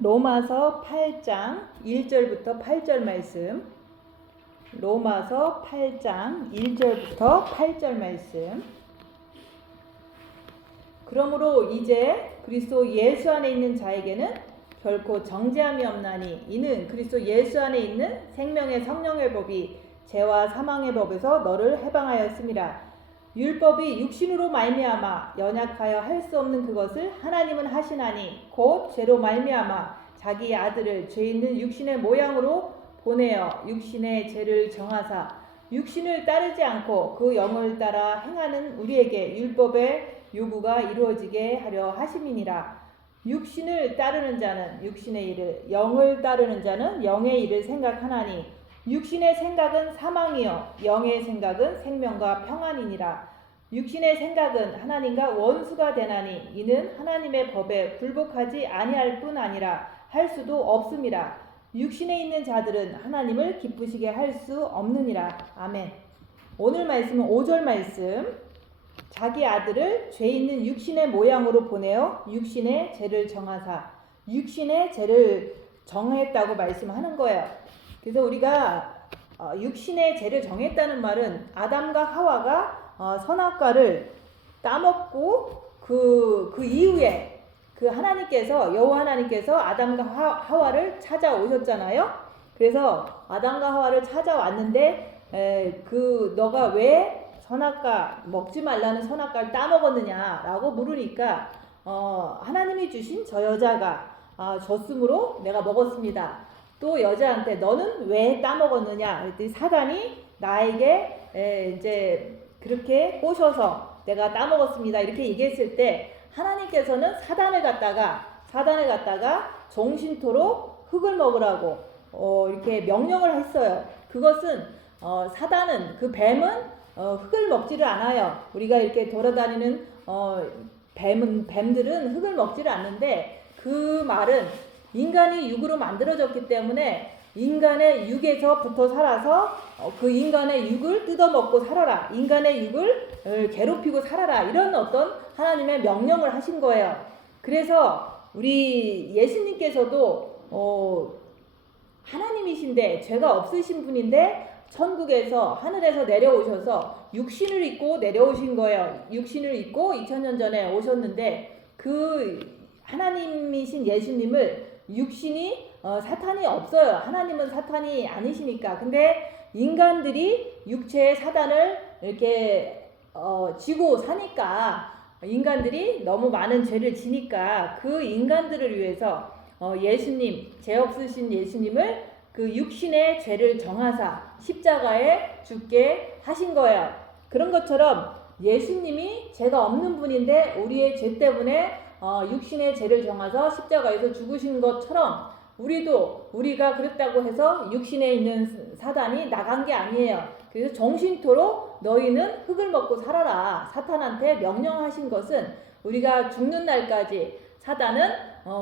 로마서 8장 1절부터 8절 말씀. 로마서 8장 1절부터 8절 말씀. 그러므로 이제 그리스도 예수 안에 있는 자에게는 결코 정죄함이 없나니 이는 그리스도 예수 안에 있는 생명의 성령의 법이 죄와 사망의 법에서 너를 해방하였음이라. 율법이 육신으로 말미암아 연약하여 할 수 없는 그것을 하나님은 하시나니 곧 죄로 말미암아 자기 아들을 죄 있는 육신의 모양으로 보내어 육신의 죄를 정하사 육신을 따르지 않고 그 영을 따라 행하는 우리에게 율법의 요구가 이루어지게 하려 하심이니라. 육신을 따르는 자는 육신의 일을, 영을 따르는 자는 영의 일을 생각하나니 육신의 생각은 사망이요 영의 생각은 생명과 평안이니라. 육신의 생각은 하나님과 원수가 되나니 이는 하나님의 법에 굴복하지 아니할 뿐 아니라 할 수도 없음이라. 육신에 있는 자들은 하나님을 기쁘시게 할 수 없느니라. 아멘. 오늘 말씀은 5절 말씀. 자기 아들을 죄 있는 육신의 모양으로 보내어 육신의 죄를 정하사 육신의 죄를 정했다고 말씀하는 거예요. 그래서 우리가 육신의 죄를 정했다는 말은 아담과 하와가 선악과를 따먹고 그 이후에 그 하나님께서 여호와 하나님께서 아담과 하와를 찾아오셨잖아요. 그래서 아담과 하와를 찾아왔는데 너가 왜 선악과 먹지 말라는 선악과를 따먹었느냐라고 물으니까 하나님이 주신 저 여자가 줬으므로 내가 먹었습니다. 또 여자한테 너는 왜 따먹었느냐 그랬더니 사단이 나에게 이제 그렇게 꼬셔서 내가 따먹었습니다 이렇게 얘기했을 때 하나님께서는 사단을 갖다가 정신토록 흙을 먹으라고 이렇게 명령을 했어요. 그것은 사단은 그 뱀은 흙을 먹지를 않아요. 우리가 이렇게 돌아다니는 뱀들은 흙을 먹지를 않는데 그 말은 인간이 육으로 만들어졌기 때문에 인간의 육에서부터 살아서 그 인간의 육을 뜯어먹고 살아라. 인간의 육을 괴롭히고 살아라. 이런 어떤 하나님의 명령을 하신 거예요. 그래서 우리 예수님께서도 하나님이신데 죄가 없으신 분인데 천국에서 하늘에서 내려오셔서 육신을 입고 내려오신 거예요. 육신을 입고 2000년 전에 오셨는데 그 하나님이신 예수님을 육신이 사탄이 없어요. 하나님은 사탄이 아니시니까. 근데 인간들이 육체의 사단을 이렇게 지고 사니까 인간들이 너무 많은 죄를 지니까 그 인간들을 위해서 예수님, 죄 없으신 예수님을 그 육신의 죄를 정하사 십자가에 죽게 하신 거예요. 그런 것처럼 예수님이 죄가 없는 분인데 우리의 죄 때문에 육신의 죄를 정하서 십자가에서 죽으신 것처럼 우리가 그랬다고 해서 육신에 있는 사단이 나간 게 아니에요. 그래서 정신토록 너희는 흙을 먹고 살아라. 사탄한테 명령하신 것은 우리가 죽는 날까지 사단은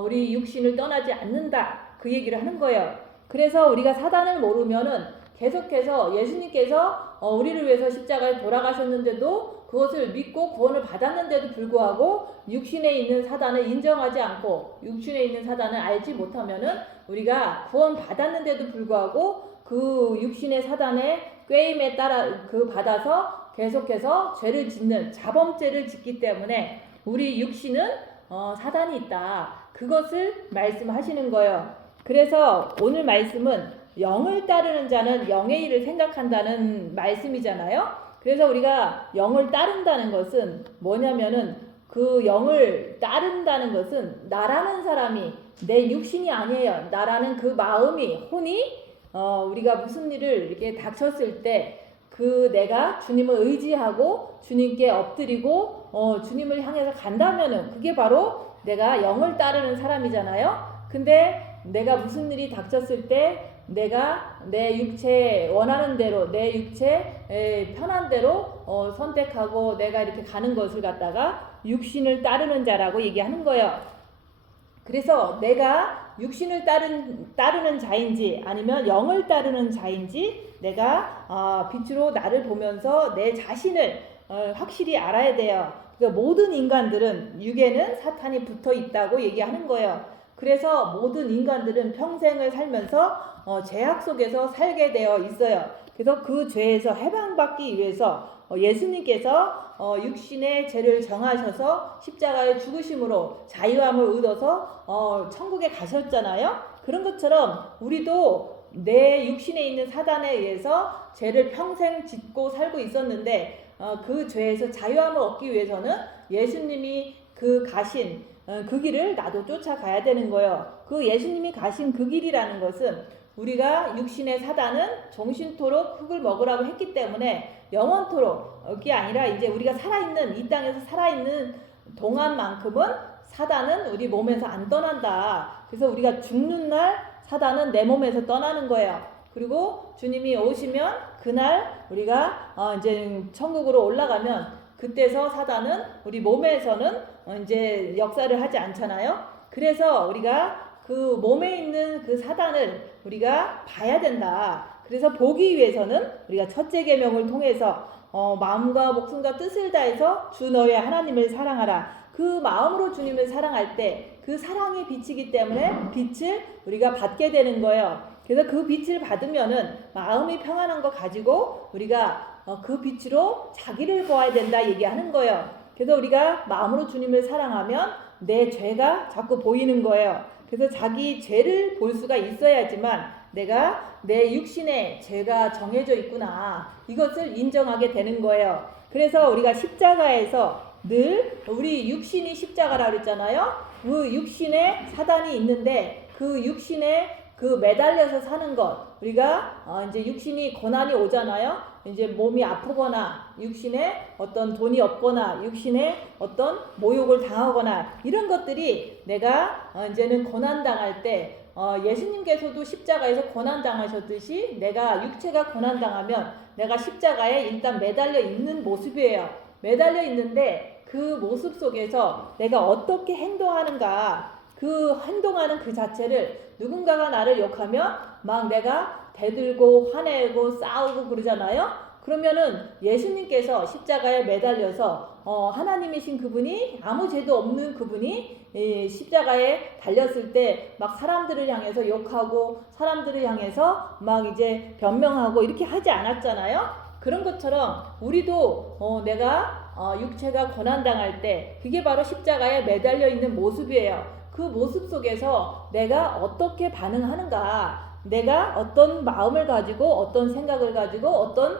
우리 육신을 떠나지 않는다. 그 얘기를 하는 거예요. 그래서 우리가 사단을 모르면은 계속해서 예수님께서 우리를 위해서 십자가에 돌아가셨는데도 그것을 믿고 구원을 받았는데도 불구하고 육신에 있는 사단을 인정하지 않고 육신에 있는 사단을 알지 못하면은 우리가 구원 받았는데도 불구하고 그 육신의 사단의 꾀임에 따라 받아서 계속해서 죄를 짓는 자범죄를 짓기 때문에 우리 육신은 사단이 있다. 그것을 말씀하시는 거예요. 그래서 오늘 말씀은 영을 따르는 자는 영의 일을 생각한다는 말씀이잖아요. 그래서 우리가 영을 따른다는 것은 뭐냐면은 그 영을 따른다는 것은 나라는 사람이 내 육신이 아니에요. 나라는 그 마음이 혼이 우리가 무슨 일을 이렇게 닥쳤을 때 그 내가 주님을 의지하고 주님께 엎드리고 주님을 향해서 간다면은 그게 바로 내가 영을 따르는 사람이잖아요. 근데 내가 무슨 일이 닥쳤을 때 내가 내 육체 원하는 대로 내 육체 편한 대로 선택하고 내가 이렇게 가는 것을 갖다가 육신을 따르는 자라고 얘기하는 거예요. 그래서 내가 육신을 따르는 자인지 아니면 영을 따르는 자인지 내가 빛으로 나를 보면서 내 자신을 확실히 알아야 돼요. 그러니까 모든 인간들은 육에는 사탄이 붙어 있다고 얘기하는 거예요. 그래서 모든 인간들은 평생을 살면서 죄악 속에서 살게 되어 있어요. 그래서 그 죄에서 해방받기 위해서 예수님께서 육신의 죄를 정하셔서 십자가의 죽으심으로 자유함을 얻어서 천국에 가셨잖아요. 그런 것처럼 우리도 내 육신에 있는 사단에 의해서 죄를 평생 짓고 살고 있었는데 그 죄에서 자유함을 얻기 위해서는 예수님이 그 가신 그 길을 나도 쫓아가야 되는 거예요. 그 예수님이 가신 그 길이라는 것은 우리가 육신의 사단은 종신토록 흙을 먹으라고 했기 때문에 영원토록이 아니라 이제 우리가 살아있는 이 땅에서 살아있는 동안만큼은 사단은 우리 몸에서 안 떠난다. 그래서 우리가 죽는 날 사단은 내 몸에서 떠나는 거예요. 그리고 주님이 오시면 그날 우리가 이제 천국으로 올라가면 그때서 사단은 우리 몸에서는 이제 역사를 하지 않잖아요. 그래서 우리가 그 몸에 있는 그 사단을 우리가 봐야 된다. 그래서 보기 위해서는 우리가 첫째 계명을 통해서 마음과 목숨과 뜻을 다해서 주 너의 하나님을 사랑하라. 그 마음으로 주님을 사랑할 때 그 사랑이 빛이기 때문에 빛을 우리가 받게 되는 거예요. 그래서 그 빛을 받으면은 마음이 평안한 거 가지고 우리가 그 빛으로 자기를 보아야 된다 얘기하는 거예요. 그래서 우리가 마음으로 주님을 사랑하면 내 죄가 자꾸 보이는 거예요. 그래서 자기 죄를 볼 수가 있어야지만 내가 내 육신에 죄가 정해져 있구나 이것을 인정하게 되는 거예요. 그래서 우리가 십자가에서 늘 우리 육신이 십자가라 그랬잖아요. 그 육신에 사단이 있는데 그 육신에 그 매달려서 사는 것 우리가 이제 육신이 고난이 오잖아요. 이제 몸이 아프거나 육신에 어떤 돈이 없거나 육신에 어떤 모욕을 당하거나 이런 것들이 내가 이제는 고난 당할 때 예수님께서도 십자가에서 고난 당하셨듯이 내가 육체가 고난 당하면 내가 십자가에 일단 매달려 있는 모습이에요. 매달려 있는데 그 모습 속에서 내가 어떻게 행동하는가 그 행동하는 그 자체를 누군가가 나를 욕하면 막 내가 대들고 화내고 싸우고 그러잖아요. 그러면은 예수님께서 십자가에 매달려서 하나님이신 그분이 아무 죄도 없는 그분이 십자가에 달렸을 때 막 사람들을 향해서 욕하고 사람들을 향해서 막 이제 변명하고 이렇게 하지 않았잖아요. 그런 것처럼 우리도 내가 육체가 고난당할 때 그게 바로 십자가에 매달려 있는 모습이에요. 그 모습 속에서 내가 어떻게 반응하는가 내가 어떤 마음을 가지고 어떤 생각을 가지고 어떤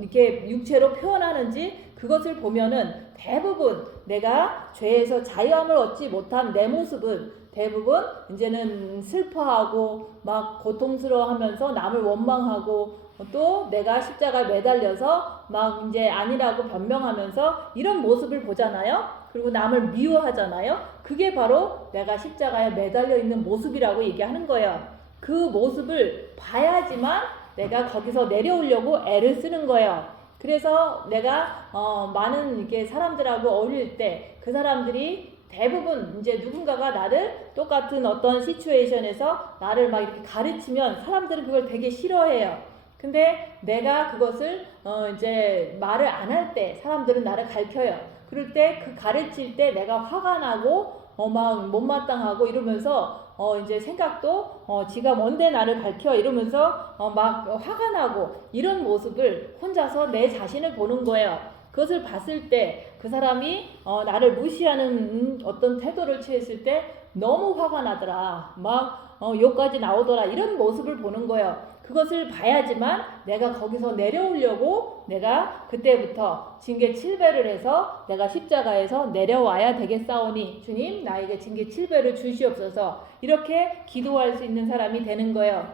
이렇게 육체로 표현하는지 그것을 보면은 대부분 내가 죄에서 자유함을 얻지 못한 내 모습은 대부분 이제는 슬퍼하고 막 고통스러워하면서 남을 원망하고 또 내가 십자가에 매달려서 막 이제 아니라고 변명하면서 이런 모습을 보잖아요. 그리고 남을 미워하잖아요. 그게 바로 내가 십자가에 매달려 있는 모습이라고 얘기하는 거예요. 그 모습을 봐야지만 내가 거기서 내려오려고 애를 쓰는 거예요. 그래서 내가 많은 이렇게 사람들하고 어울릴 때 그 사람들이 대부분 이제 누군가가 나를 똑같은 어떤 시츄에이션에서 나를 막 이렇게 가르치면 사람들은 그걸 되게 싫어해요. 근데 내가 그것을 이제 말을 안 할 때 사람들은 나를 가르쳐요. 그럴 때 그 가르칠 때 내가 화가 나고 막 못마땅하고 이러면서 이제 생각도 지가 뭔데 나를 가르쳐 이러면서 막 화가 나고 이런 모습을 혼자서 내 자신을 보는 거예요. 그것을 봤을 때 그 사람이 나를 무시하는 어떤 태도를 취했을 때 너무 화가 나더라. 막 욕까지 나오더라. 이런 모습을 보는 거예요. 그것을 봐야지만 내가 거기서 내려오려고 내가 그때부터 징계 7배를 해서 내가 십자가에서 내려와야 되겠사오니 주님 나에게 징계 7배를 주시옵소서 이렇게 기도할 수 있는 사람이 되는 거예요.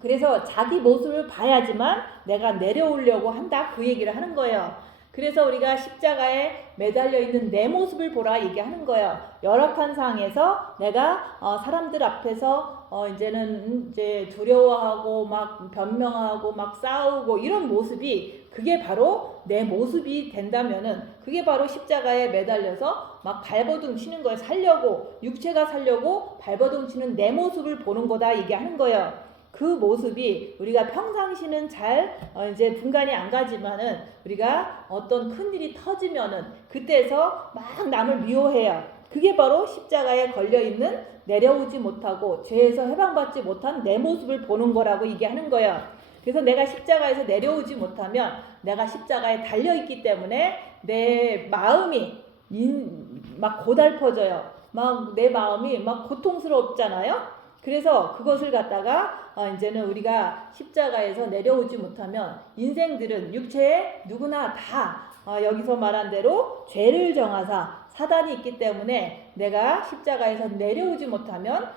그래서 자기 모습을 봐야지만 내가 내려오려고 한다 그 얘기를 하는 거예요. 그래서 우리가 십자가에 매달려 있는 내 모습을 보라 얘기하는 거예요. 열악한 상황에서 내가 사람들 앞에서 이제는 이제 두려워하고 막 변명하고 막 싸우고 이런 모습이 그게 바로 내 모습이 된다면은 그게 바로 십자가에 매달려서 막 발버둥 치는 거예요. 살려고 육체가 살려고 발버둥 치는 내 모습을 보는 거다 얘기하는 거예요. 그 모습이 우리가 평상시는 잘 이제 분간이 안 가지만은 우리가 어떤 큰 일이 터지면은 그때서 막 남을 미워해요. 그게 바로 십자가에 걸려있는 내려오지 못하고 죄에서 해방받지 못한 내 모습을 보는 거라고 얘기하는 거예요. 그래서 내가 십자가에서 내려오지 못하면 내가 십자가에 달려있기 때문에 내 마음이 막 고달퍼져요. 막 내 마음이 막 고통스럽잖아요. 그래서 그것을 갖다가 이제는 우리가 십자가에서 내려오지 못하면 인생들은 육체에 누구나 다 여기서 말한 대로 죄를 정하사 사단이 있기 때문에 내가 십자가에서 내려오지 못하면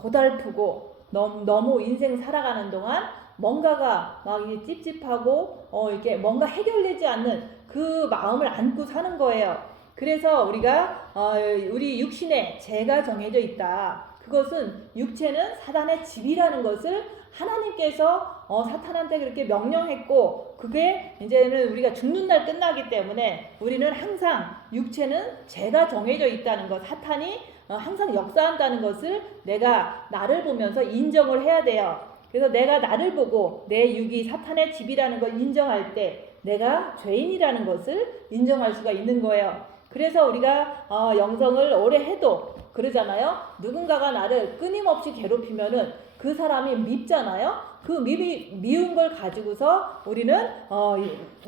고달프고 너무 인생 살아가는 동안 뭔가가 막 찝찝하고 이렇게 뭔가 해결되지 않는 그 마음을 안고 사는 거예요. 그래서 우리가 우리 육신에 죄가 정해져 있다. 그것은 육체는 사단의 집이라는 것을 하나님께서 사탄한테 그렇게 명령했고 그게 이제는 우리가 죽는 날 끝나기 때문에 우리는 항상 육체는 죄가 정해져 있다는 것, 사탄이 항상 역사한다는 것을 내가 나를 보면서 인정을 해야 돼요. 그래서 내가 나를 보고 내 육이 사탄의 집이라는 걸 인정할 때 내가 죄인이라는 것을 인정할 수가 있는 거예요. 그래서 우리가 영성을 오래 해도 그러잖아요. 누군가가 나를 끊임없이 괴롭히면은 그 사람이 밉잖아요. 그 미운 걸 가지고서 우리는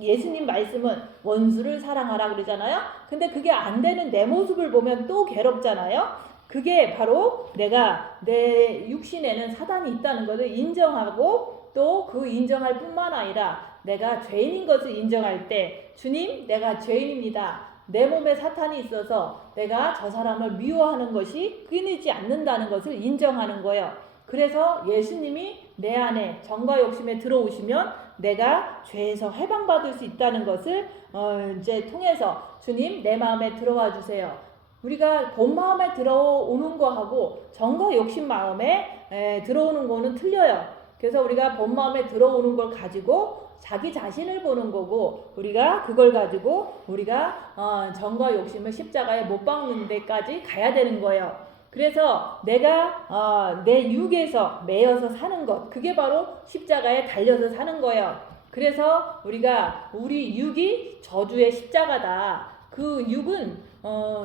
예수님 말씀은 원수를 사랑하라 그러잖아요. 근데 그게 안 되는 내 모습을 보면 또 괴롭잖아요. 그게 바로 내가 내 육신에는 사단이 있다는 것을 인정하고 또 그 인정할 뿐만 아니라 내가 죄인인 것을 인정할 때 주님 내가 죄인입니다. 내 몸에 사탄이 있어서 내가 저 사람을 미워하는 것이 끊이지 않는다는 것을 인정하는 거예요. 그래서 예수님이 내 안에 정과 욕심에 들어오시면 내가 죄에서 해방받을 수 있다는 것을 이제 통해서 주님 내 마음에 들어와 주세요. 우리가 본 마음에 들어오는 거하고 정과 욕심 마음에 들어오는 거는 틀려요. 그래서 우리가 본 마음에 들어오는 걸 가지고 자기 자신을 보는 거고 우리가 그걸 가지고 우리가 정과 욕심을 십자가에 못 박는 데까지 가야 되는 거예요. 그래서 내가 내 육에서 매여서 사는 것 그게 바로 십자가에 달려서 사는 거예요. 그래서 우리가 우리 육이 저주의 십자가다. 그 육은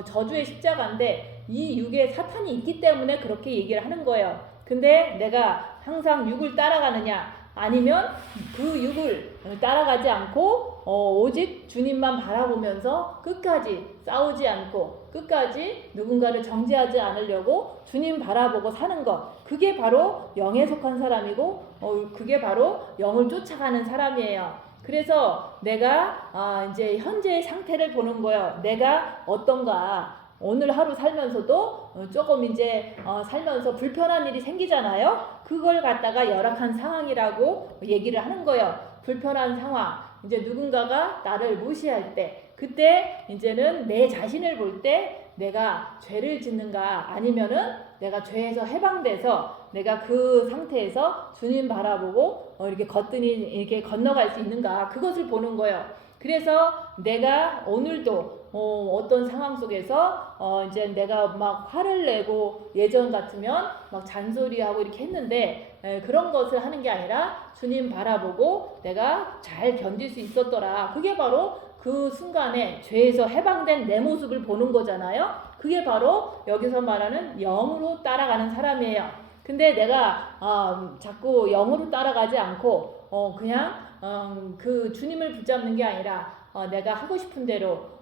저주의 십자가인데 이 육에 사탄이 있기 때문에 그렇게 얘기를 하는 거예요. 근데 내가 항상 육을 따라가느냐 아니면 그 육을 따라가지 않고 오직 주님만 바라보면서 끝까지 싸우지 않고 끝까지 누군가를 정죄하지 않으려고 주님 바라보고 사는 것 그게 바로 영에 속한 사람이고 그게 바로 영을 쫓아가는 사람이에요. 그래서 내가 이제 현재의 상태를 보는 거예요. 내가 어떤가 오늘 하루 살면서도 조금 이제 살면서 불편한 일이 생기잖아요. 그걸 갖다가 열악한 상황이라고 얘기를 하는 거예요. 불편한 상황. 이제 누군가가 나를 무시할 때 그때 이제는 내 자신을 볼 때 내가 죄를 짓는가 아니면은 내가 죄에서 해방돼서 내가 그 상태에서 주님 바라보고 이렇게 거뜬히 이렇게 건너갈 수 있는가 그것을 보는 거예요. 그래서 내가 오늘도 어떤 상황 속에서 이제 내가 막 화를 내고 예전 같으면 막 잔소리하고 이렇게 했는데 그런 것을 하는 게 아니라 주님 바라보고 내가 잘 견딜 수 있었더라. 그게 바로 그 순간에 죄에서 해방된 내 모습을 보는 거잖아요. 그게 바로 여기서 말하는 영으로 따라가는 사람이에요. 근데 내가 자꾸 영으로 따라가지 않고 그냥 그 주님을 붙잡는 게 아니라 내가 하고 싶은 대로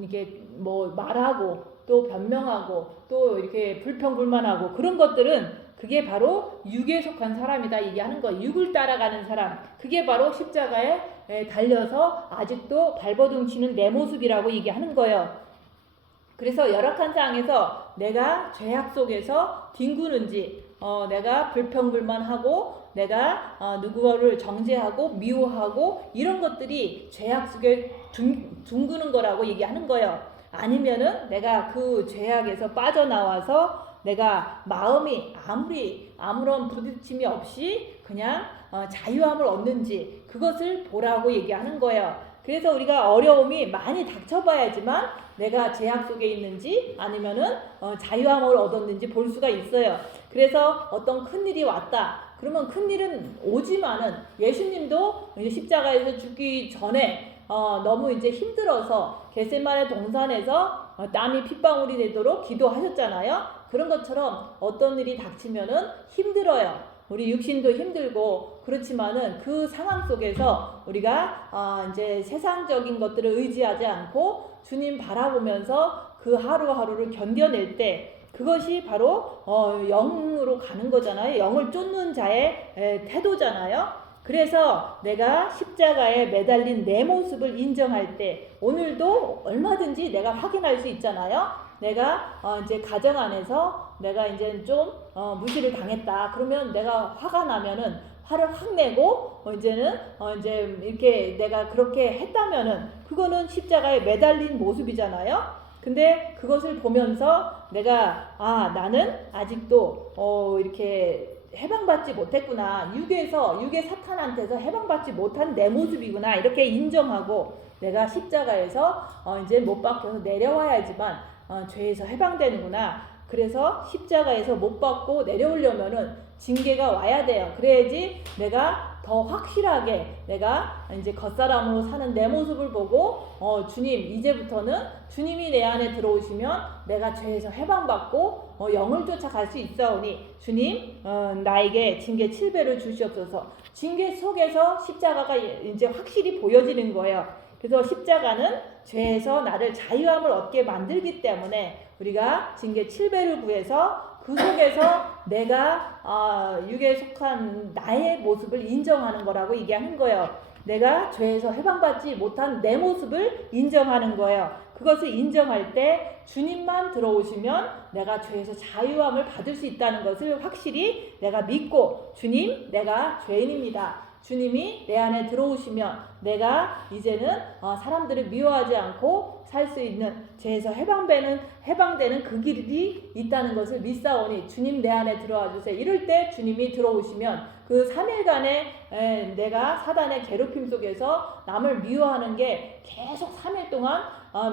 이게 뭐 말하고 또 변명하고 또 이렇게 불평불만하고 그런 것들은 그게 바로 육에 속한 사람이다 얘기하는 거. 육을 따라가는 사람. 그게 바로 십자가에 달려서 아직도 발버둥 치는 내 모습이라고 얘기하는 거예요. 그래서 열악한 상황에서 내가 죄악 속에서 뒹구는지 내가 불평불만하고 내가 누구를 정죄하고 미워하고 이런 것들이 죄악 속에 둥그는 거라고 얘기하는 거예요. 아니면은 내가 그 죄악에서 빠져나와서 내가 마음이 아무런 부딪힘이 없이 그냥 자유함을 얻는지 그것을 보라고 얘기하는 거예요. 그래서 우리가 어려움이 많이 닥쳐봐야지만 내가 죄악 속에 있는지 아니면은 자유함을 얻었는지 볼 수가 있어요. 그래서 어떤 큰일이 왔다. 그러면 큰일은 오지만은 예수님도 이제 십자가에서 죽기 전에 너무 이제 힘들어서 겟세마네 동산에서 땀이 핏방울이 되도록 기도하셨잖아요. 그런 것처럼 어떤 일이 닥치면은 힘들어요. 우리 육신도 힘들고 그렇지만은 그 상황 속에서 우리가 이제 세상적인 것들을 의지하지 않고 주님 바라보면서 그 하루하루를 견뎌낼 때 그것이 바로 영으로 가는 거잖아요. 영을 쫓는 자의 태도잖아요. 그래서 내가 십자가에 매달린 내 모습을 인정할 때 오늘도 얼마든지 내가 확인할 수 있잖아요. 내가 이제 가정 안에서 내가 이제 좀 무시를 당했다. 그러면 내가 화가 나면은 화를 확 내고 이제는 이제 이렇게 내가 그렇게 했다면은 그거는 십자가에 매달린 모습이잖아요. 근데 그것을 보면서 내가 나는 아직도 이렇게 해방받지 못했구나. 육의 사탄한테서 해방받지 못한 내 모습이구나. 이렇게 인정하고 내가 십자가에서 이제 못 박혀서 내려와야지만 죄에서 해방되는구나. 그래서 십자가에서 못 박고 내려오려면은 징계가 와야 돼요. 그래야지 내가 더 확실하게 내가 이제 겉사람으로 사는 내 모습을 보고 주님 이제부터는 주님이 내 안에 들어오시면 내가 죄에서 해방받고 영을 쫓아갈 수 있사오니 주님 나에게 징계 7배를 주시옵소서. 징계 속에서 십자가가 이제 확실히 보여지는 거예요. 그래서 십자가는 죄에서 나를 자유함을 얻게 만들기 때문에 우리가 징계 7배를 구해서 그 속에서 내가 육에 속한 나의 모습을 인정하는 거라고 얘기하는 거예요. 내가 죄에서 해방받지 못한 내 모습을 인정하는 거예요. 그것을 인정할 때 주님만 들어오시면 내가 죄에서 자유함을 받을 수 있다는 것을 확실히 내가 믿고 주님 내가 죄인입니다. 주님이 내 안에 들어오시면 내가 이제는 사람들을 미워하지 않고 살 수 있는 죄에서 해방되는 그 길이 있다는 것을 믿사오니 주님 내 안에 들어와 주세요. 이럴 때 주님이 들어오시면 그 3일간의 내가 사단의 괴롭힘 속에서 남을 미워하는 게 계속 3일 동안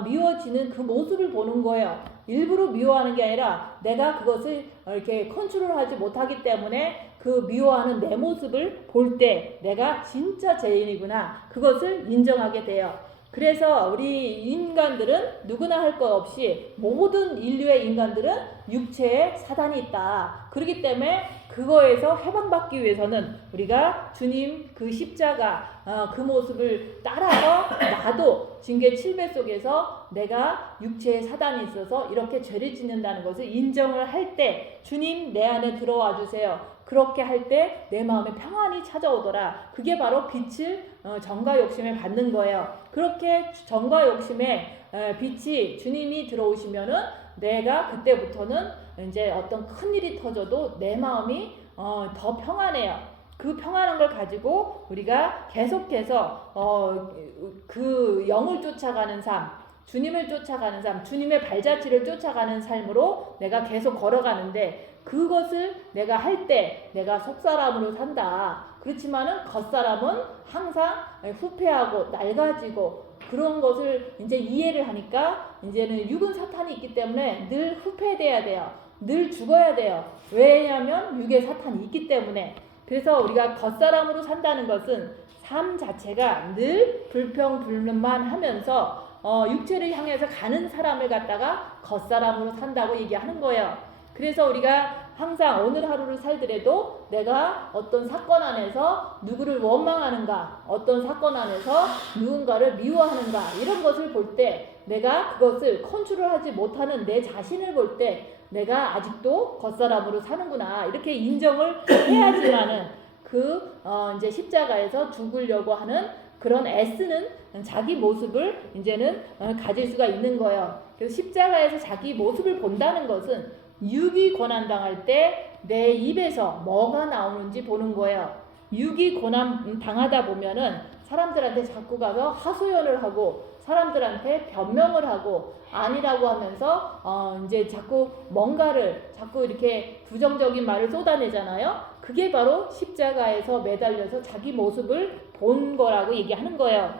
미워지는 그 모습을 보는 거예요. 일부러 미워하는 게 아니라 내가 그것을 이렇게 컨트롤하지 못하기 때문에 그 미워하는 내 모습을 볼 때 내가 진짜 죄인이구나. 그것을 인정하게 돼요. 그래서 우리 인간들은 누구나 할 것 없이 모든 인류의 인간들은 육체에 사단이 있다. 그렇기 때문에 그거에서 해방받기 위해서는 우리가 주님 그 십자가 그 모습을 따라서 나도 징계 7배 속에서 내가 육체에 사단이 있어서 이렇게 죄를 짓는다는 것을 인정을 할 때 주님 내 안에 들어와 주세요. 그렇게 할 때 내 마음에 평안이 찾아오더라. 그게 바로 빛을 정과 욕심에 받는 거예요. 그렇게 정과 욕심에 빛이 주님이 들어오시면은 내가 그때부터는 이제 어떤 큰 일이 터져도 내 마음이 더 평안해요. 그 평안한 걸 가지고 우리가 계속해서 그 영을 쫓아가는 삶, 주님을 쫓아가는 삶, 주님의 발자취를 쫓아가는 삶으로 내가 계속 걸어가는데 그것을 내가 할 때 내가 속사람으로 산다. 그렇지만은 겉사람은 항상 후패하고 낡아지고 그런 것을 이제 이해를 하니까 이제는 육은 사탄이 있기 때문에 늘 후패돼야 돼요. 늘 죽어야 돼요. 왜냐하면 육에 사탄이 있기 때문에. 그래서 우리가 겉사람으로 산다는 것은 삶 자체가 늘 불평불만 하면서 육체를 향해서 가는 사람을 갖다가 겉사람으로 산다고 얘기하는 거예요. 그래서 우리가 항상 오늘 하루를 살더라도 내가 어떤 사건 안에서 누구를 원망하는가, 어떤 사건 안에서 누군가를 미워하는가 이런 것을 볼 때 내가 그것을 컨트롤하지 못하는 내 자신을 볼 때 내가 아직도 겉사람으로 사는구나 이렇게 인정을 해야지만은 이제 십자가에서 죽으려고 하는 그런 애쓰는 자기 모습을 이제는 가질 수가 있는 거예요. 그래서 십자가에서 자기 모습을 본다는 것은 육이 고난당할 때 내 입에서 뭐가 나오는지 보는 거예요. 육이 고난 당하다 보면은 사람들한테 자꾸 가서 하소연을 하고 사람들한테 변명을 하고 아니라고 하면서 이제 자꾸 뭔가를 자꾸 이렇게 부정적인 말을 쏟아내잖아요. 그게 바로 십자가에서 매달려서 자기 모습을 본 거라고 얘기하는 거예요.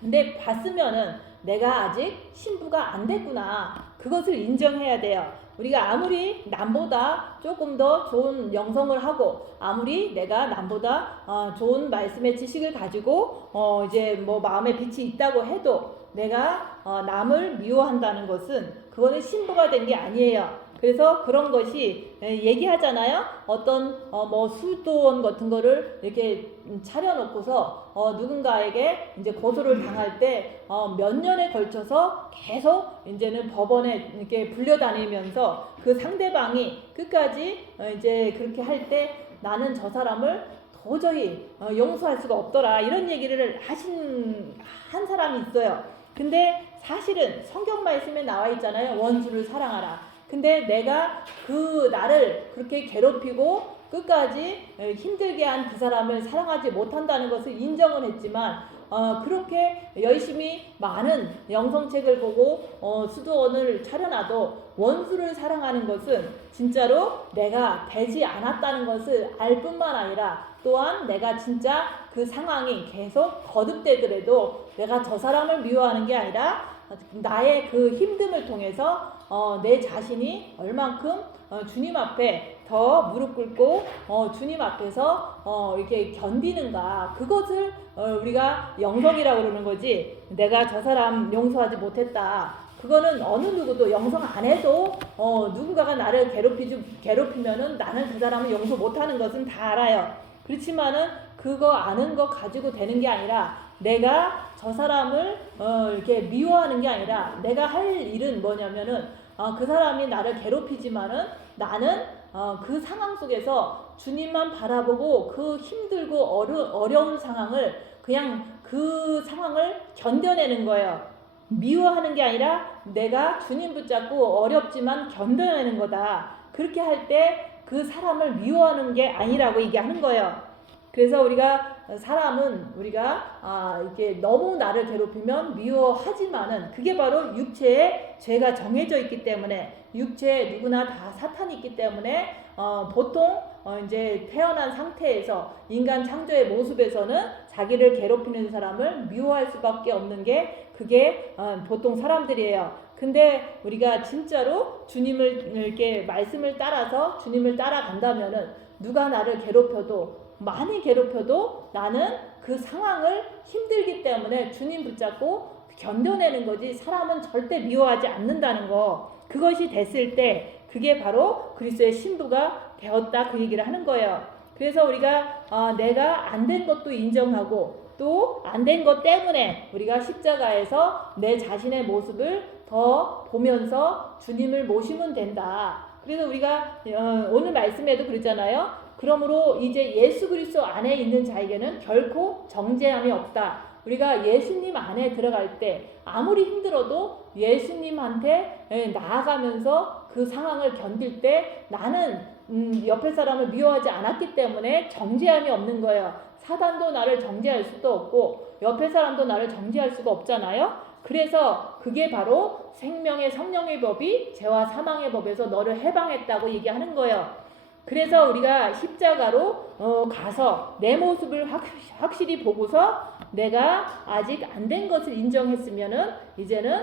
근데 봤으면은 내가 아직 신부가 안 됐구나. 그것을 인정해야 돼요. 우리가 아무리 남보다 조금 더 좋은 영성을 하고 아무리 내가 남보다 좋은 말씀의 지식을 가지고 이제 뭐 마음에 빛이 있다고 해도 내가 남을 미워한다는 것은 그거는 신부가 된 게 아니에요. 그래서 그런 것이 얘기하잖아요. 어떤 뭐 수도원 같은 거를 이렇게 차려놓고서 누군가에게 이제 고소를 당할 때 몇 년에 걸쳐서 계속 이제는 법원에 이렇게 불려다니면서 그 상대방이 끝까지 이제 그렇게 할 때 나는 저 사람을 도저히 용서할 수가 없더라 이런 얘기를 한 사람이 있어요. 근데 사실은 성경 말씀에 나와 있잖아요. 원수를 사랑하라. 근데 내가 그 나를 그렇게 괴롭히고 끝까지 힘들게 한 그 사람을 사랑하지 못한다는 것을 인정은 했지만 그렇게 열심히 많은 영성책을 보고 수도원을 차려놔도 원수를 사랑하는 것은 진짜로 내가 되지 않았다는 것을 알 뿐만 아니라 또한 내가 진짜 그 상황이 계속 거듭되더라도 내가 저 사람을 미워하는 게 아니라 나의 그 힘듦을 통해서 내 자신이 얼만큼 주님 앞에 더 무릎 꿇고 주님 앞에서 이렇게 견디는가 그것을 우리가 영성이라고 그러는 거지. 내가 저 사람 용서하지 못했다. 그거는 어느 누구도 영성 안 해도 누군가가 나를 괴롭히면은 나는 그 사람을 용서 못하는 것은 다 알아요. 그렇지만은 그거 아는 거 가지고 되는 게 아니라 내가 저 사람을 이렇게 미워하는 게 아니라 내가 할 일은 뭐냐면은 그 사람이 나를 괴롭히지만은 나는 그 상황 속에서 주님만 바라보고 그 힘들고 어려운 상황을 그냥 그 상황을 견뎌내는 거예요. 미워하는 게 아니라 내가 주님 붙잡고 어렵지만 견뎌내는 거다. 그렇게 할 때 그 사람을 미워하는 게 아니라고 얘기하는 거예요. 그래서 우리가 사람은 우리가 이렇게 너무 나를 괴롭히면 미워하지만은 그게 바로 육체에 죄가 정해져 있기 때문에 육체에 누구나 다 사탄이 있기 때문에 보통 이제 태어난 상태에서 인간 창조의 모습에서는 자기를 괴롭히는 사람을 미워할 수밖에 없는 게 그게 보통 사람들이에요. 근데 우리가 진짜로 주님을 이렇게 말씀을 따라서 주님을 따라간다면은 누가 나를 괴롭혀도 많이 괴롭혀도 나는 그 상황을 힘들기 때문에 주님 붙잡고 견뎌내는 거지 사람은 절대 미워하지 않는다는 거. 그것이 됐을 때 그게 바로 그리스도의 신부가 되었다 그 얘기를 하는 거예요. 그래서 우리가 내가 안 된 것도 인정하고 또 안 된 것 때문에 우리가 십자가에서 내 자신의 모습을 더 보면서 주님을 모시면 된다. 그래서 우리가 오늘 말씀에도 그랬잖아요. 그러므로 이제 예수 그리스도 안에 있는 자에게는 결코 정죄함이 없다. 우리가 예수님 안에 들어갈 때 아무리 힘들어도 예수님한테 나아가면서 그 상황을 견딜 때 나는 옆에 사람을 미워하지 않았기 때문에 정죄함이 없는 거예요. 사단도 나를 정죄할 수도 없고 옆에 사람도 나를 정죄할 수가 없잖아요. 그래서 그게 바로 생명의 성령의 법이 죄와 사망의 법에서 너를 해방했다고 얘기하는 거예요. 그래서 우리가 십자가로 가서 내 모습을 확실히 보고서 내가 아직 안 된 것을 인정했으면은 이제는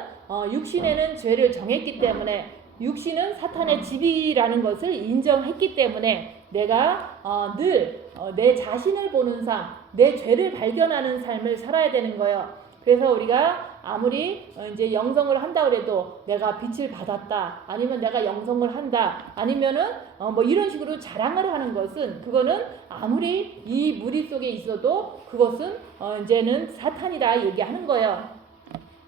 육신에는 죄를 정했기 때문에 육신은 사탄의 집이라는 것을 인정했기 때문에 내가 늘 내 자신을 보는 삶, 내 죄를 발견하는 삶을 살아야 되는 거예요. 그래서 우리가 아무리 이제 영성을 한다 그래도 내가 빛을 받았다 아니면 내가 영성을 한다 아니면은 뭐 이런 식으로 자랑을 하는 것은 그거는 아무리 이 무리 속에 있어도 그것은 이제는 사탄이다 얘기하는 거예요.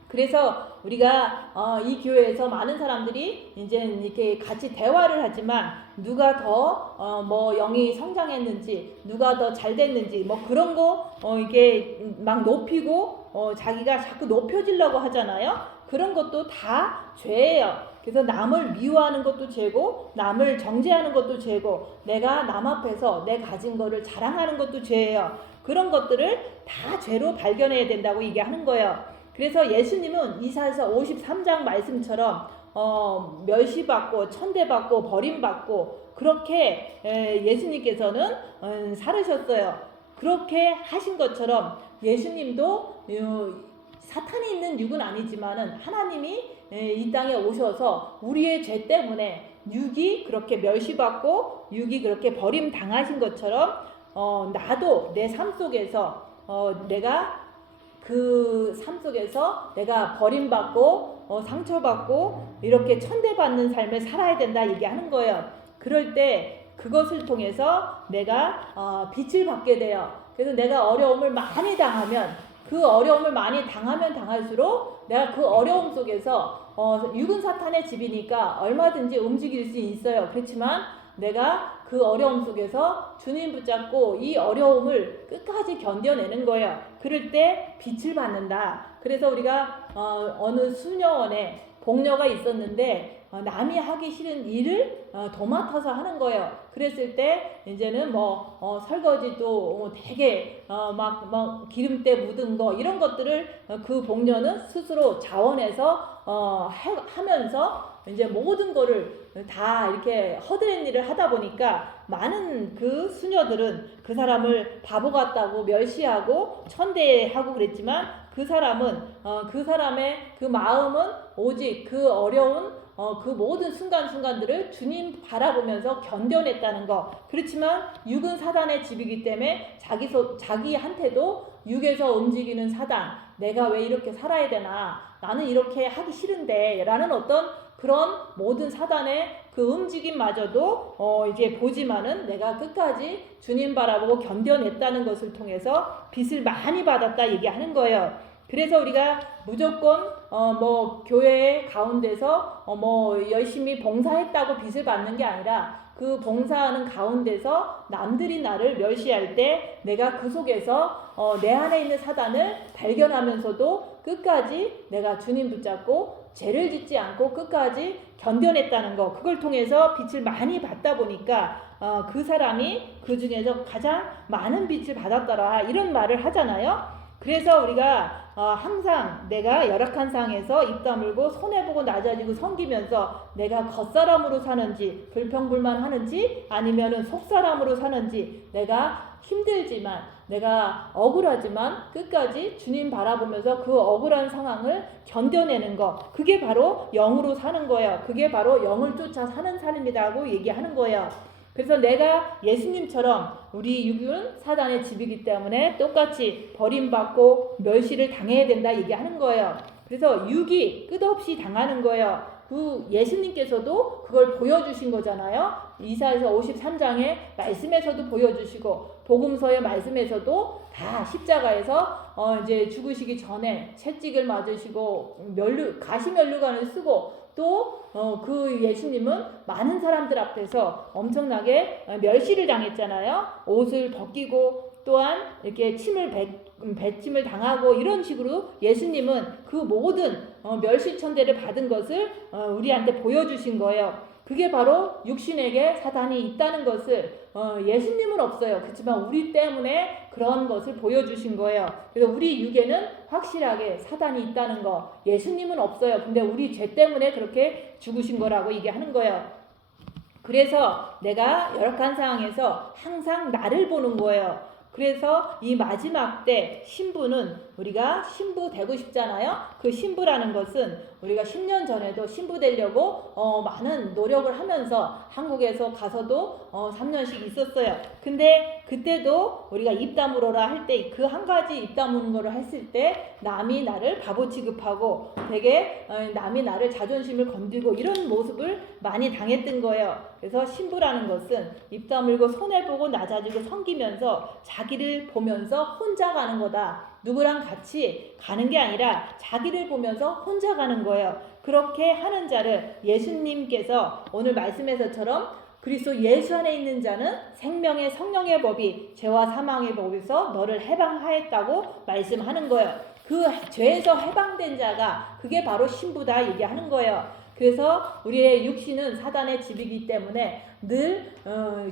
그래서 우리가 이 교회에서 많은 사람들이 이제 이렇게 같이 대화를 하지만 누가 더 뭐 영이 성장했는지 누가 더 잘 됐는지 뭐 그런 거 이게 막 높이고 자기가 자꾸 높여지려고 하잖아요. 그런 것도 다 죄예요. 그래서 남을 미워하는 것도 죄고 남을 정죄하는 것도 죄고 내가 남 앞에서 내 가진 거를 자랑하는 것도 죄예요. 그런 것들을 다 죄로 발견해야 된다고 얘기하는 거예요. 그래서 예수님은 이사야서 53장 말씀처럼 멸시받고 천대받고 버림받고 그렇게 예수님께서는 살으셨어요. 그렇게 하신 것처럼 예수님도 사탄이 있는 육은 아니지만은 하나님이 이 땅에 오셔서 우리의 죄 때문에 육이 그렇게 멸시받고 육이 그렇게 버림당하신 것처럼 나도 내 삶 속에서 내가 그 삶 속에서 내가 버림받고 상처받고 이렇게 천대받는 삶을 살아야 된다 얘기하는 거예요. 그럴 때 그것을 통해서 내가 빛을 받게 돼요. 그래서 내가 어려움을 많이 당하면 그 어려움을 많이 당하면 당할수록 내가 그 어려움 속에서 육은 사탄의 집이니까 얼마든지 움직일 수 있어요. 그렇지만 내가 그 어려움 속에서 주님 붙잡고 이 어려움을 끝까지 견뎌내는 거예요. 그럴 때 빛을 받는다. 그래서 우리가 어느 수녀원에 복녀가 있었는데 남이 하기 싫은 일을 도맡아서 하는 거예요. 그랬을 때 이제는 설거지도 되게 막 기름때 묻은 거 이런 것들을 그 복녀는 스스로 자원해서 하면서 이제 모든 거를 다 이렇게 허드렛 일을 하다 보니까 많은 그 수녀들은 그 사람을 바보 같다고 멸시하고 천대하고 그랬지만 그 사람은 그 사람의 그 마음은 오직 그 어려운 그 모든 순간순간들을 주님 바라보면서 견뎌냈다는 거. 그렇지만 육은 사단의 집이기 때문에 자기한테도 육에서 움직이는 사단, 내가 왜 이렇게 살아야 되나, 나는 이렇게 하기 싫은데 라는 어떤 그런 모든 사단의 그 움직임마저도 이제 보지만은 내가 끝까지 주님 바라보고 견뎌냈다는 것을 통해서 빛을 많이 받았다 얘기하는 거예요. 그래서 우리가 무조건 교회 가운데서 열심히 봉사했다고 빛을 받는 게 아니라 그 봉사하는 가운데서 남들이 나를 멸시할 때 내가 그 속에서 내 안에 있는 사단을 발견하면서도 끝까지 내가 주님 붙잡고 죄를 짓지 않고 끝까지 견뎌냈다는 거, 그걸 통해서 빛을 많이 받다 보니까 그 사람이 그 중에서 가장 많은 빛을 받았더라 이런 말을 하잖아요. 그래서 우리가 항상 내가 열악한 상황에서 입 다물고 손해보고 낮아지고 섬기면서 내가 겉사람으로 사는지 불평불만하는지 아니면은 속사람으로 사는지, 내가 힘들지만 내가 억울하지만 끝까지 주님 바라보면서 그 억울한 상황을 견뎌내는 거, 그게 바로 영으로 사는 거예요. 그게 바로 영을 쫓아 사는 삶이라고 얘기하는 거예요. 그래서 내가 예수님처럼 우리 육은 사단의 집이기 때문에 똑같이 버림받고 멸시를 당해야 된다 얘기하는 거예요. 그래서 육이 끝없이 당하는 거예요. 그 예수님께서도 그걸 보여주신 거잖아요. 이사야서 53장의 말씀에서도 보여주시고 복음서의 말씀에서도 다 십자가에서 이제 죽으시기 전에 채찍을 맞으시고 가시면류관을 쓰고 또 그 예수님은 많은 사람들 앞에서 엄청나게 멸시를 당했잖아요. 옷을 벗기고 또한 이렇게 배침을 당하고 이런 식으로 예수님은 그 모든 멸시천대를 받은 것을 우리한테 보여주신 거예요. 그게 바로 육신에게 사단이 있다는 것을 예수님은 없어요. 그렇지만 우리 때문에 그런 것을 보여주신 거예요. 그래서 우리 육에는 확실하게 사단이 있다는 거, 예수님은 없어요. 근데 우리 죄 때문에 그렇게 죽으신 거라고 얘기하는 거예요. 그래서 내가 열악한 상황에서 항상 나를 보는 거예요. 그래서 이 마지막 때 신부는, 우리가 신부 되고 싶잖아요. 그 신부라는 것은 우리가 10년 전에도 신부 되려고 많은 노력을 하면서 한국에서 가서도 3년씩 있었어요. 근데 그때도 우리가 입 다물어라 할 때 그 한 가지 입 다무는 거를 했을 때 남이 나를 바보 취급하고 되게 남이 나를 자존심을 건들고 이런 모습을 많이 당했던 거예요. 그래서 신부라는 것은 입 다물고 손해보고 낮아지고 섬기면서 자기를 보면서 혼자 가는 거다. 누구랑 같이 가는 게 아니라 자기를 보면서 혼자 가는 거예요. 그렇게 하는 자를 예수님께서 오늘 말씀에서처럼 그리스도 예수 안에 있는 자는 생명의 성령의 법이 죄와 사망의 법에서 너를 해방하였다고 말씀하는 거예요. 그 죄에서 해방된 자가 그게 바로 신부다 얘기하는 거예요. 그래서 우리의 육신은 사단의 집이기 때문에 늘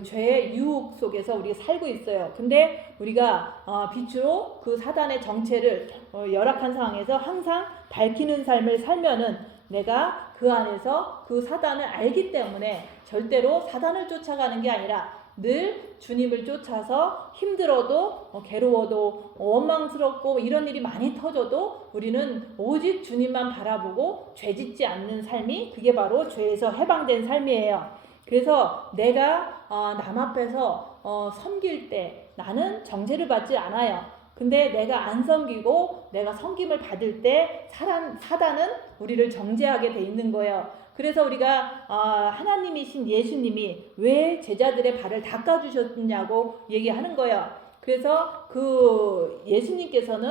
죄의 유혹 속에서 우리가 살고 있어요. 근데 우리가 빛으로 그 사단의 정체를 열악한 상황에서 항상 밝히는 삶을 살면은 내가 그 안에서 그 사단을 알기 때문에 절대로 사단을 쫓아가는 게 아니라 늘 주님을 쫓아서 힘들어도 괴로워도 원망스럽고 이런 일이 많이 터져도 우리는 오직 주님만 바라보고 죄짓지 않는 삶이, 그게 바로 죄에서 해방된 삶이에요. 그래서 내가 남 앞에서 섬길 때 나는 정죄를 받지 않아요. 근데 내가 안 섬기고 내가 섬김을 받을 때 사단은 우리를 정죄하게 돼 있는 거예요. 그래서 우리가 하나님이신 예수님이 왜 제자들의 발을 닦아주셨냐고 얘기하는 거예요. 그래서 그 예수님께서는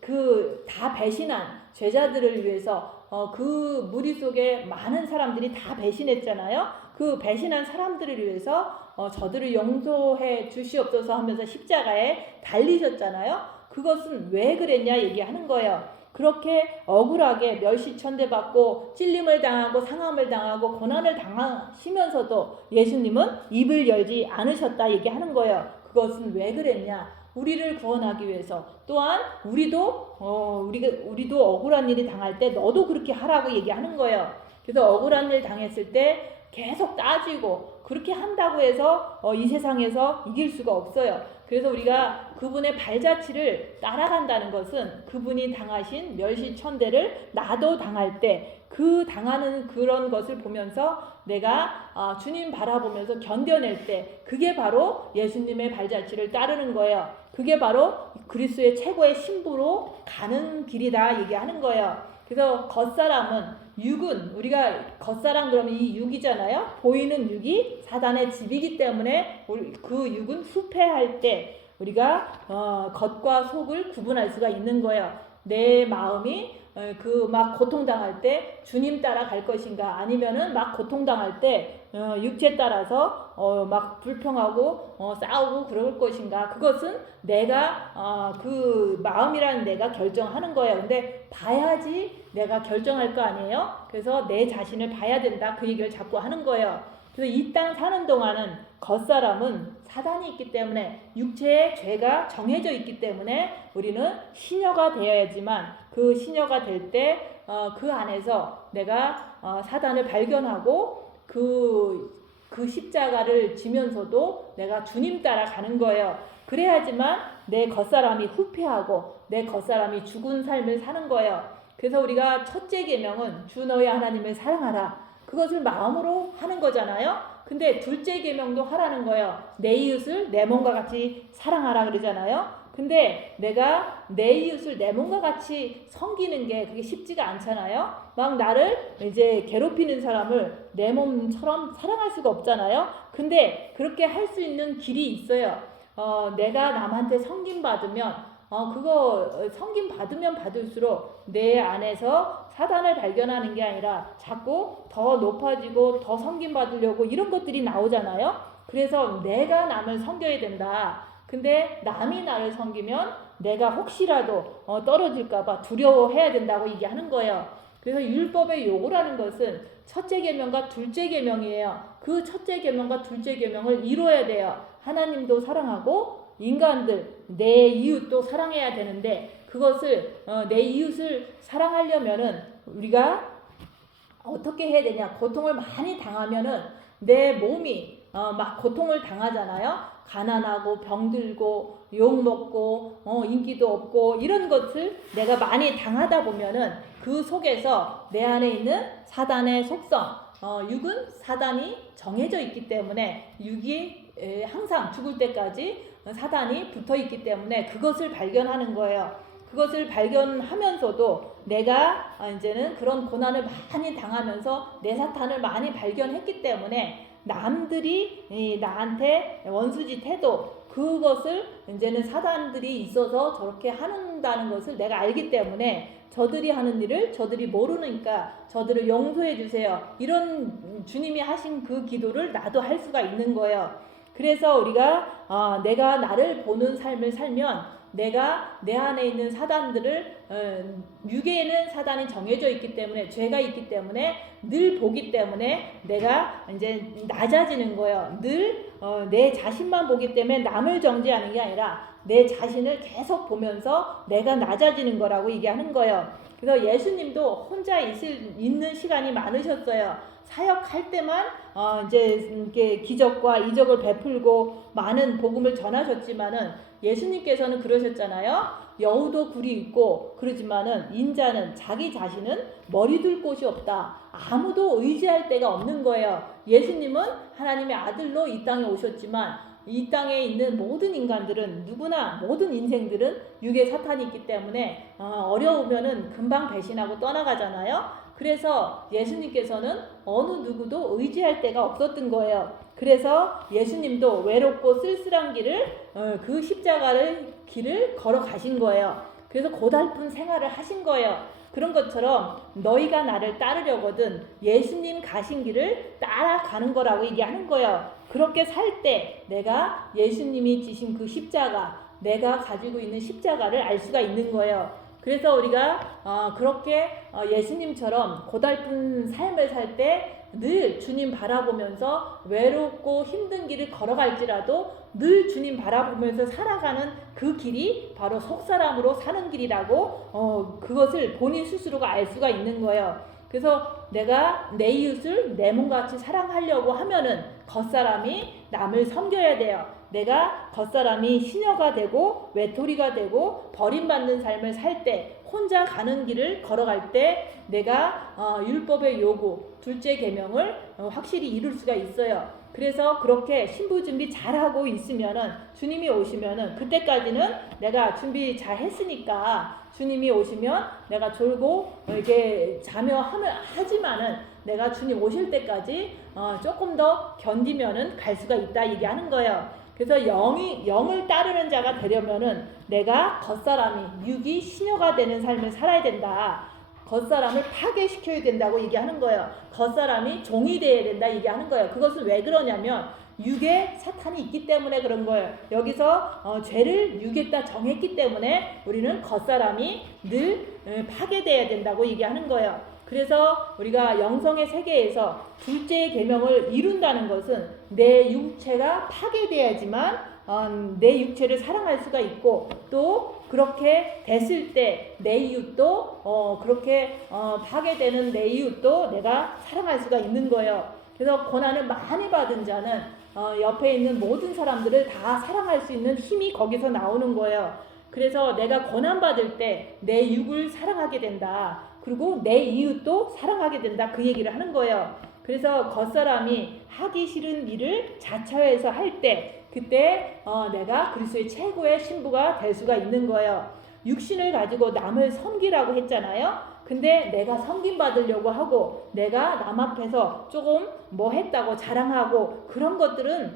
그 다 배신한 제자들을 위해서 그 무리 속에 많은 사람들이 다 배신했잖아요. 그 배신한 사람들을 위해서 저들을 용서해 주시옵소서 하면서 십자가에 달리셨잖아요. 그것은 왜 그랬냐 얘기하는 거예요. 그렇게 억울하게 멸시천대받고 찔림을 당하고 상함을 당하고 고난을 당하시면서도 예수님은 입을 열지 않으셨다 얘기하는 거예요. 그것은 왜 그랬냐? 우리를 구원하기 위해서. 또한 우리도 억울한 일이 당할 때 너도 그렇게 하라고 얘기하는 거예요. 그래서 억울한 일 당했을 때 계속 따지고 그렇게 한다고 해서 이 세상에서 이길 수가 없어요. 그래서 우리가 그분의 발자취를 따라간다는 것은 그분이 당하신 멸시천대를 나도 당할 때 그 당하는 그런 것을 보면서 내가 주님 바라보면서 견뎌낼 때 그게 바로 예수님의 발자취를 따르는 거예요. 그게 바로 그리스도의 최고의 신부로 가는 길이다 얘기하는 거예요. 그래서 겉사람은 육은 우리가 겉사람 그러면 이 육이잖아요. 보이는 육이 사단의 집이기 때문에 그 육은 후패할 때 우리가 겉과 속을 구분할 수가 있는 거예요. 내 마음이 막 고통당할 때 주님 따라 갈 것인가 아니면은 막 고통당할 때 육체 따라서 막 불평하고 싸우고 그럴 것인가 그것은 내가 그 마음이라는 내가 결정하는 거예요. 근데 봐야지 내가 결정할 거 아니에요. 그래서 내 자신을 봐야 된다 그 얘기를 자꾸 하는 거예요. 그래서 이 땅 사는 동안은 겉사람은 사단이 있기 때문에 육체의 죄가 정해져 있기 때문에 우리는 시녀가 되어야지만 그 시녀가 될 때 그 안에서 내가 사단을 발견하고 그 십자가를 지면서도 내가 주님 따라 가는 거예요. 그래야지만 내 겉사람이 후패하고 내 겉사람이 죽은 삶을 사는 거예요. 그래서 우리가 첫째 계명은 주 너희 하나님을 사랑하라. 그것을 마음으로 하는 거잖아요. 근데 둘째 계명도 하라는 거예요. 내 이웃을 내 몸과 같이 사랑하라 그러잖아요. 근데 내가 내 이웃을 내 몸과 같이 섬기는 게 그게 쉽지가 않잖아요. 막 나를 이제 괴롭히는 사람을 내 몸처럼 사랑할 수가 없잖아요. 근데 그렇게 할 수 있는 길이 있어요. 내가 남한테 섬김받으면 그거 섬김 받으면 받을수록 내 안에서 사단을 발견하는 게 아니라 자꾸 더 높아지고 더 섬김 받으려고 이런 것들이 나오잖아요. 그래서 내가 남을 섬겨야 된다. 근데 남이 나를 섬기면 내가 혹시라도 떨어질까봐 두려워해야 된다고 얘기하는 거예요. 그래서 율법의 요구라는 것은 첫째 계명과 둘째 계명이에요. 그 첫째 계명과 둘째 계명을 이루어야 돼요. 하나님도 사랑하고 인간들 내 이웃도 사랑해야 되는데 그것을 내 이웃을 사랑하려면은 우리가 어떻게 해야 되냐? 고통을 많이 당하면은 내 몸이 막 고통을 당하잖아요. 가난하고 병들고 욕 먹고 인기도 없고 이런 것을 내가 많이 당하다 보면은 그 속에서 내 안에 있는 사단의 속성 육은 사단이 정해져 있기 때문에 육이 항상 죽을 때까지 사단이 붙어 있기 때문에 그것을 발견하는 거예요. 그것을 발견하면서도 내가 이제는 그런 고난을 많이 당하면서 내 사탄을 많이 발견했기 때문에 남들이 나한테 원수짓 해도 그것을 이제는 사단들이 있어서 저렇게 한다는 것을 내가 알기 때문에 저들이 하는 일을 저들이 모르니까 저들을 용서해 주세요. 이런 주님이 하신 그 기도를 나도 할 수가 있는 거예요. 그래서 우리가 내가 나를 보는 삶을 살면 내가 내 안에 있는 사단들을 육에는 사단이 정해져 있기 때문에 죄가 있기 때문에 늘 보기 때문에 내가 이제 낮아지는 거예요. 늘 내 자신만 보기 때문에 남을 정죄하는 게 아니라 내 자신을 계속 보면서 내가 낮아지는 거라고 얘기하는 거예요. 그래서 예수님도 혼자 있는 시간이 많으셨어요. 사역할 때만 이제 이렇게 기적과 이적을 베풀고 많은 복음을 전하셨지만은 예수님께서는 그러셨잖아요. 여우도 굴이 있고 그러지만은 인자는 자기 자신은 머리 둘 곳이 없다. 아무도 의지할 데가 없는 거예요. 예수님은 하나님의 아들로 이 땅에 오셨지만 이 땅에 있는 모든 인간들은 누구나 모든 인생들은 육에 사탄이 있기 때문에 어려우면은 금방 배신하고 떠나가잖아요. 그래서 예수님께서는 어느 누구도 의지할 데가 없었던 거예요. 그래서 예수님도 외롭고 쓸쓸한 그 십자가를 길을 걸어가신 거예요. 그래서 고달픈 생활을 하신 거예요. 그런 것처럼 너희가 나를 따르려거든 예수님 가신 길을 따라가는 거라고 얘기하는 거예요. 그렇게 살 때 내가 예수님이 지신 그 십자가, 내가 가지고 있는 십자가를 알 수가 있는 거예요. 그래서 우리가 그렇게 예수님처럼 고달픈 삶을 살 때 늘 주님 바라보면서 외롭고 힘든 길을 걸어갈지라도 늘 주님 바라보면서 살아가는 그 길이 바로 속사람으로 사는 길이라고 그것을 본인 스스로가 알 수가 있는 거예요. 그래서 내가 내 이웃을 내 몸같이 사랑하려고 하면은 겉사람이 남을 섬겨야 돼요. 내가 겉사람이 시녀가 되고 외톨이가 되고 버림받는 삶을 살 때 혼자 가는 길을 걸어갈 때 내가 율법의 요구 둘째 계명을 확실히 이룰 수가 있어요. 그래서 그렇게 신부 준비 잘하고 있으면은 주님이 오시면은 그때까지는 내가 준비 잘 했으니까 주님이 오시면 내가 졸고 이렇게 하지만은 내가 주님 오실 때까지 조금 더 견디면은 갈 수가 있다 얘기하는 거예요. 그래서 영을 따르는 자가 되려면은 내가 겉사람이 육이 시녀가 되는 삶을 살아야 된다. 겉사람을 파괴시켜야 된다고 얘기하는 거예요. 겉사람이 종이 되어야 된다 얘기하는 거예요. 그것은 왜 그러냐면 육에 사탄이 있기 때문에 그런 거예요. 여기서 죄를 육에다 정했기 때문에 우리는 겉사람이 늘 파괴되어야 된다고 얘기하는 거예요. 그래서 우리가 영성의 세계에서 둘째 계명을 이룬다는 것은 내 육체가 파괴돼야지만 내 육체를 사랑할 수가 있고 또 그렇게 됐을 때 내 이웃도 그렇게 파괴되는 내 이웃도 내가 사랑할 수가 있는 거예요. 그래서 고난을 많이 받은 자는 옆에 있는 모든 사람들을 다 사랑할 수 있는 힘이 거기서 나오는 거예요. 그래서 내가 고난받을 때 내 육을 사랑하게 된다. 그리고 내 이웃도 사랑하게 된다. 그 얘기를 하는 거예요. 그래서 겉사람이 하기 싫은 일을 자처해서 할 때 그때 내가 그리스도의 최고의 신부가 될 수가 있는 거예요. 육신을 가지고 남을 섬기라고 했잖아요. 근데 내가 섬김받으려고 하고 내가 남 앞에서 조금 뭐 했다고 자랑하고 그런 것들은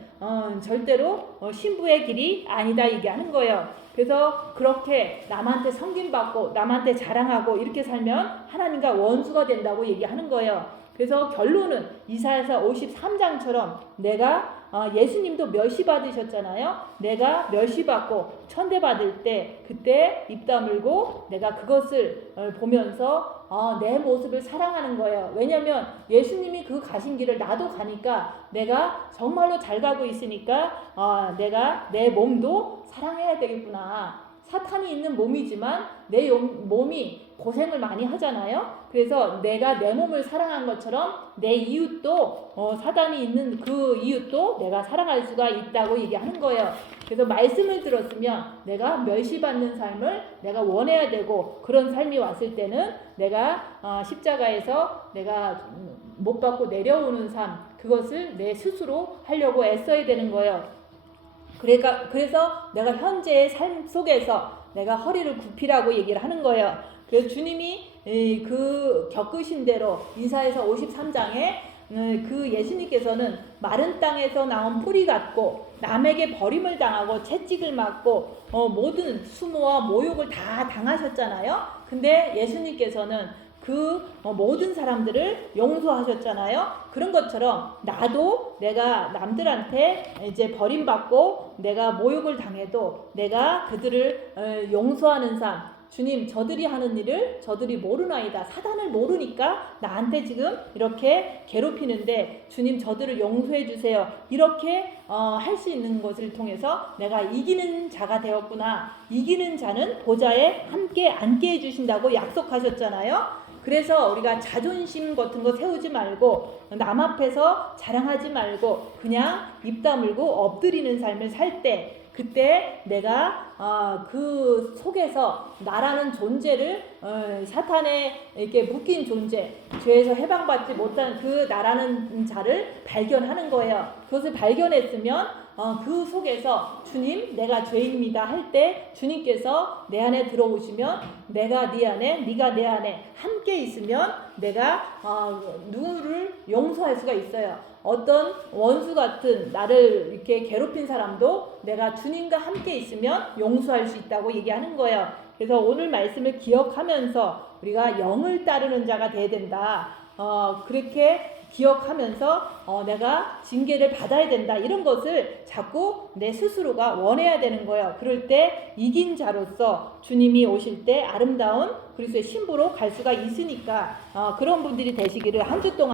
절대로 신부의 길이 아니다 얘기하는 거예요. 그래서 그렇게 남한테 섬김받고 남한테 자랑하고 이렇게 살면 하나님과 원수가 된다고 얘기하는 거예요. 그래서 결론은 이사야서 53장처럼 내가 예수님도 멸시받으셨잖아요. 내가 멸시받고 천대받을 때 그때 입 다물고 내가 그것을 보면서 내 모습을 사랑하는 거예요. 왜냐하면 예수님이 그 가신 길을 나도 가니까 내가 정말로 잘 가고 있으니까 내가 내 몸도 사랑해야 되겠구나. 사탄이 있는 몸이지만 내 몸이 고생을 많이 하잖아요. 그래서 내가 내 몸을 사랑한 것처럼 내 이웃도 사단이 있는 그 이웃도 내가 사랑할 수가 있다고 얘기하는 거예요. 그래서 말씀을 들었으면 내가 멸시받는 삶을 내가 원해야 되고 그런 삶이 왔을 때는 내가 십자가에서 내가 못 받고 내려오는 삶 그것을 내 스스로 하려고 애써야 되는 거예요. 그래서 내가 현재의 삶 속에서 내가 허리를 굽히라고 얘기를 하는 거예요. 그래서 주님이 그 겪으신 대로 이사야서 53장에 그 예수님께서는 마른 땅에서 나온 뿌리 같고 남에게 버림을 당하고 채찍을 맞고 모든 수모와 모욕을 다 당하셨잖아요. 근데 예수님께서는 그 모든 사람들을 용서하셨잖아요. 그런 것처럼 나도 내가 남들한테 이제 버림받고 내가 모욕을 당해도 내가 그들을 용서하는 삶. 주님 저들이 하는 일을 저들이 모르나이다. 사단을 모르니까 나한테 지금 이렇게 괴롭히는데 주님 저들을 용서해 주세요. 이렇게 할 수 있는 것을 통해서 내가 이기는 자가 되었구나. 이기는 자는 보좌에 함께 앉게 해주신다고 약속하셨잖아요. 그래서 우리가 자존심 같은 거 세우지 말고 남 앞에서 자랑하지 말고 그냥 입 다물고 엎드리는 삶을 살 때 그때 내가 그 속에서 나라는 존재를 사탄에 이렇게 묶인 존재, 죄에서 해방받지 못한 그 나라는 자를 발견하는 거예요. 그것을 발견했으면 그 속에서 주님 내가 죄인입니다 할 때 주님께서 내 안에 들어오시면 내가 네 안에 네가 내 안에 함께 있으면 내가 누구를 용서할 수가 있어요. 어떤 원수 같은 나를 이렇게 괴롭힌 사람도 내가 주님과 함께 있으면 용서할 수 있다고 얘기하는 거예요. 그래서 오늘 말씀을 기억하면서 우리가 영을 따르는 자가 돼야 된다. 그렇게 기억하면서 내가 징계를 받아야 된다. 이런 것을 자꾸 내 스스로가 원해야 되는 거예요. 그럴 때 이긴 자로서 주님이 오실 때 아름다운 그리스도의 신부로 갈 수가 있으니까 그런 분들이 되시기를 한 주 동안